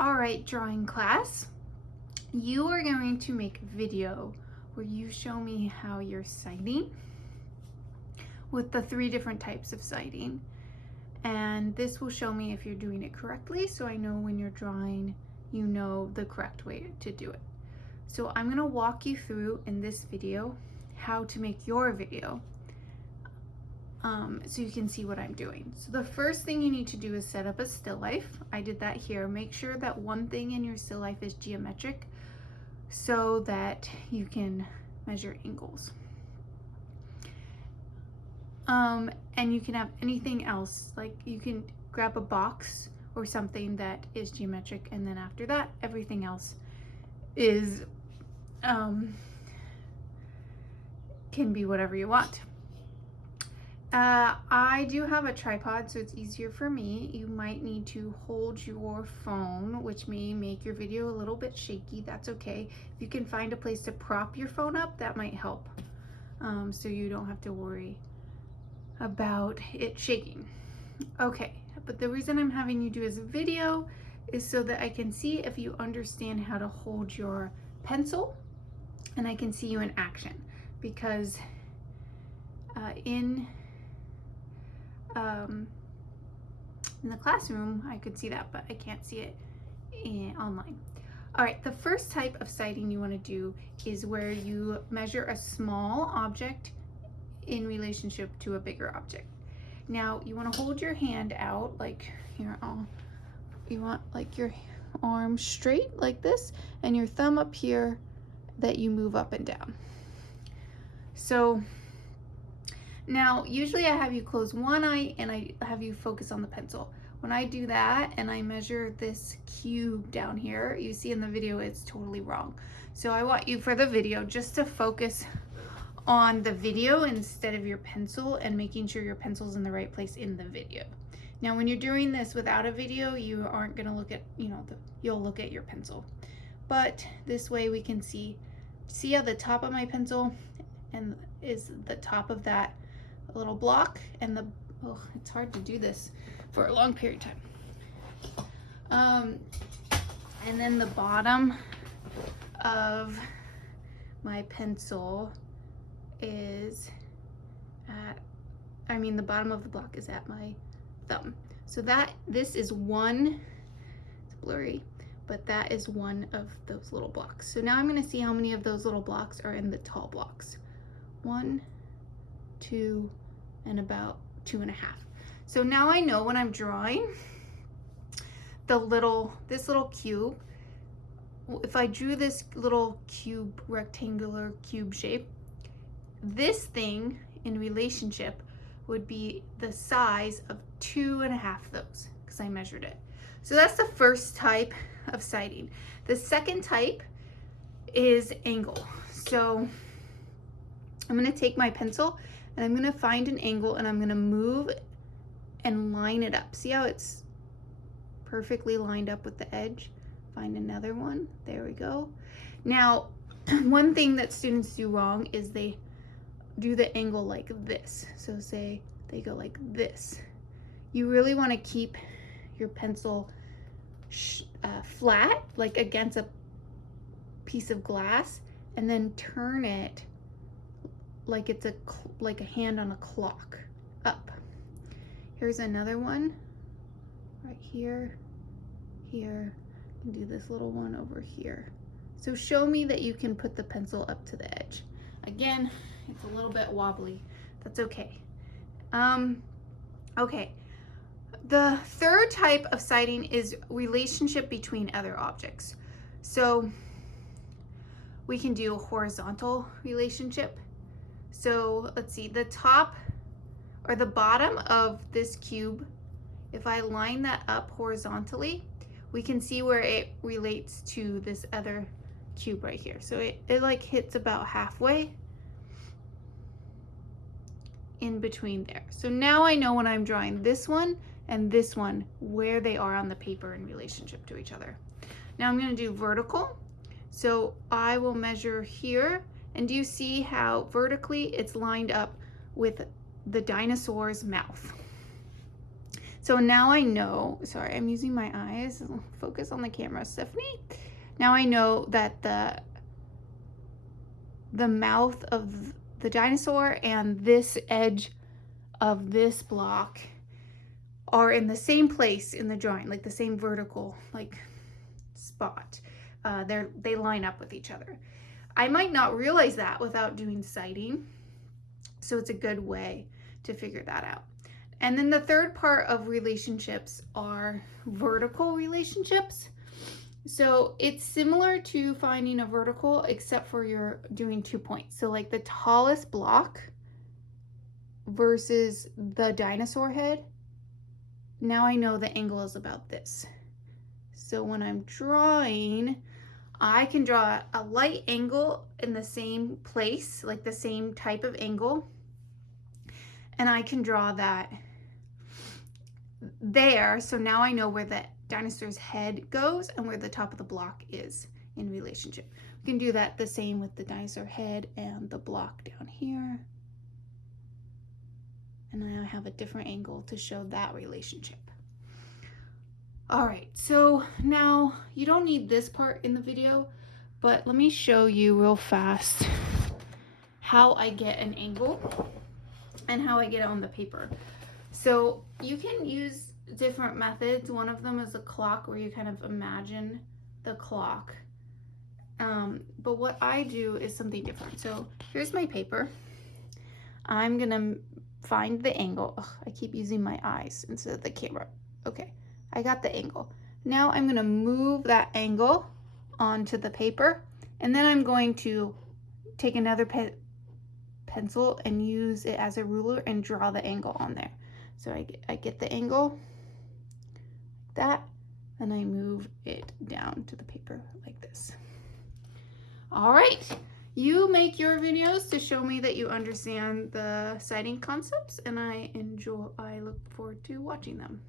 All right, drawing class, you are going to make a video where you show me how you're sighting with the 3 different types of sighting. And this will show me if you're doing it correctly, so I know when you're drawing, you know the correct way to do it. So I'm gonna walk you through in this video how to make your video so you can see what I'm doing. So the first thing you need to do is set up a still life. I did that here. Make sure that one thing in your still life is geometric so that you can measure angles. And you can have anything else, like you can grab a box or something that is geometric, and then after that, everything else is can be whatever you want. I do have a tripod, so it's easier for me. You might need to hold your phone, which may make your video a little bit shaky. That's okay. If you can find a place to prop your phone up, that might help, so you don't have to worry about it shaking. Okay, but the reason I'm having you do this video is so that I can see if you understand how to hold your pencil and I can see you in action, because in the classroom I could see that, but I can't see it online. All right, the first type of sighting you want to do is where you measure a small object in relationship to a bigger object. Now you want to hold your hand out like your you want like your arm straight like this, and your thumb up here that you move up and down. So now usually I have you close one eye and I have you focus on the pencil. When I do that and I measure this cube down here, you see in the video it's totally wrong. So I want you for the video just to focus on the video instead of your pencil, and making sure your pencil's in the right place in the video. Now when you're doing this without a video, you aren't going to look at, you'll look at your pencil. But this way we can see how the top of my pencil and is the top of that little block, and it's hard to do this for a long period of time. And then the bottom of my pencil is the bottom of the block is at my thumb. So this is one, it's blurry, but that is one of those little blocks. So now I'm going to see how many of those little blocks are in the tall blocks. 1, 2, and about 2.5. So now I know when I'm drawing this little cube, if I drew this little cube, rectangular cube shape, this thing in relationship would be the size of 2.5 of those, because I measured it. So that's the first type of sighting. The second type is angle. So I'm going to take my pencil and I'm going to find an angle, and I'm going to move and line it up. See how it's perfectly lined up with the edge? Find another one. There we go. Now, one thing that students do wrong is they do the angle like this. So say they go like this. You really want to keep your pencil flat, like against a piece of glass, and then turn it like it's like a hand on a clock up. Here's another one right here, here. You can do this little one over here. So show me that you can put the pencil up to the edge. Again, it's a little bit wobbly. That's okay. Okay. The third type of sighting is relationship between other objects. So we can do a horizontal relationship. So let's see, the top or the bottom of this cube, if I line that up horizontally, we can see where it relates to this other cube right here. So it like hits about halfway in between there. So now I know when I'm drawing this one and this one where they are on the paper in relationship to each other. Now I'm going to do vertical. So I will measure here, and do you see how vertically it's lined up with the dinosaur's mouth? So now I know, sorry, I'm using my eyes. Focus on the camera, Stephanie. Now I know that the mouth of the dinosaur and this edge of this block are in the same place in the drawing, like the same vertical like spot. They line up with each other. I might not realize that without doing sighting, so it's a good way to figure that out. And then the third part of relationships are vertical relationships. So it's similar to finding a vertical, except for you're doing 2 points. So like the tallest block versus the dinosaur head. Now I know the angle is about this. So when I'm drawing, I can draw a light angle in the same place, like the same type of angle. And I can draw that there. So now I know where the dinosaur's head goes and where the top of the block is in relationship. We can do that the same with the dinosaur head and the block down here. And I have a different angle to show that relationship. All right, so now you don't need this part in the video, but let me show you real fast how I get an angle and how I get it on the paper. So you can use different methods. One of them is a clock, where you kind of imagine the clock. But what I do is something different. So here's my paper. I'm gonna find the angle. Ugh, I keep using my eyes instead of the camera. Okay, I got the angle. Now I'm gonna move that angle onto the paper, and then I'm going to take another pencil and use it as a ruler and draw the angle on there. So I get the angle like that, and I move it down to the paper like this. All right, you make your videos to show me that you understand the sighting concepts, and I look forward to watching them.